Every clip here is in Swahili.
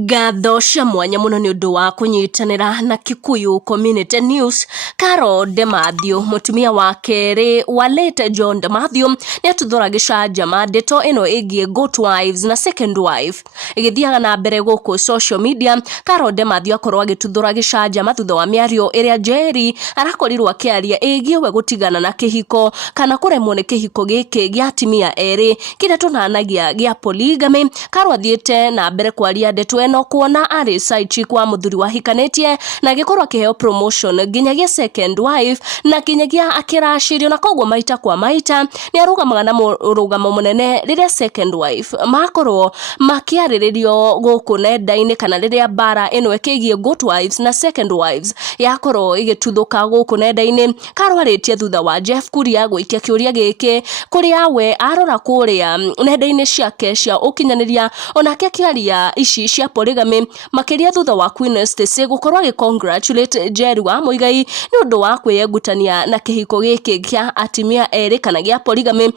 Ngatho cia mwanya muno ni undu wa kunyitanira na Kikuyu Community News. Demathew mutumia wa keri wa late John Demathew ni atuthura Gîcanjama ndeto ino igie goat wives na second wife igithiaga na mbere guku social media. Demathew akorwo agituthura Gîcanjama thutha wa Miario iria Jerry arakorirwo akiaria igie we gutigana na kihiko kana kuremwo ni kihiko giki gia atimia eri kira tunanagia gia polygamy. Athiete na mbere kwaria ndeto eno kuona ari side chick wa muthuri wa hikanetie na gikorwa kiheo promotion nginyagia second wife na nginyagia akiracirio na koguo maita kwa maita ni arugamaga na rugamo munene riria second wife makorwo makiariririo guku Nendainî kana riria bara eno ekigie goat wives na second wives yakorwo igituthuka guku Nendainî. Arĩtie thutha wa Jeff Kuria gwitia kiuria giki kuria we arora kuria Nendainî ciake cia ukinyaniria onake akiaria ici cia polygamy makiria thutha wa Queen Stacy gukorwa gicongratulate Jerry wa Muigai ni undu wa kwiyengutania na kihiko giki kia atimia eri kana gia polygamy.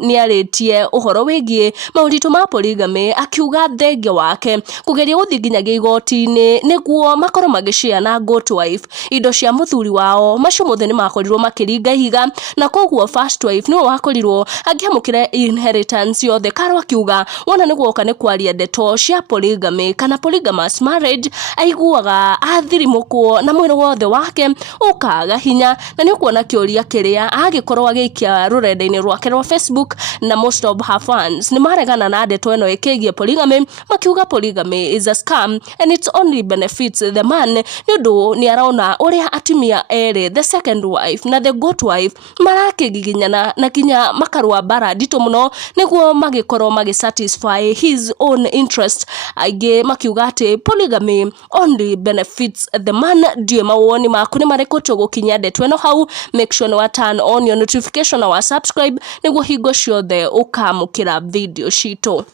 Ni arĩtie uhoro wigie maunditu ma polygamy akiuga thenge wake kugeria guthi nginyagia igoti-ini niguo makorwo magicia na goat wife indo cia muthuri wao macio mothe ni makorirwo makiringa ihiga na koguo first wife no wakorirwo agiamukire inheritance yothe. Akiuga wona niguo kana kwaria ndeto cia polygamy kana polygamous marriage aiguaga athirimukwo na mwiri wothe wake ukaga hinya na ni kuona kiuria kiria agikorwo agikia rurenda-ini rwake rwa Facebook na most of her fans ni maregana na ndeto eno ikigie polygamy makiuga polygamy is a scam and it only benefits the man ni undu ni araona uria atimia eri the second wife na the goat wife marakigiginyana na kinya makarwa bara ndito muno niguo magikorwo magisatisfy his own interest. Aige makiuga ati polygamy only benefits the man. Ndio mawoni maku ni mariko tugukinya ndeto eno hau. Make sure wa turn on your notification na wa subscribe niguo hingo ciothe ukamukira video cito.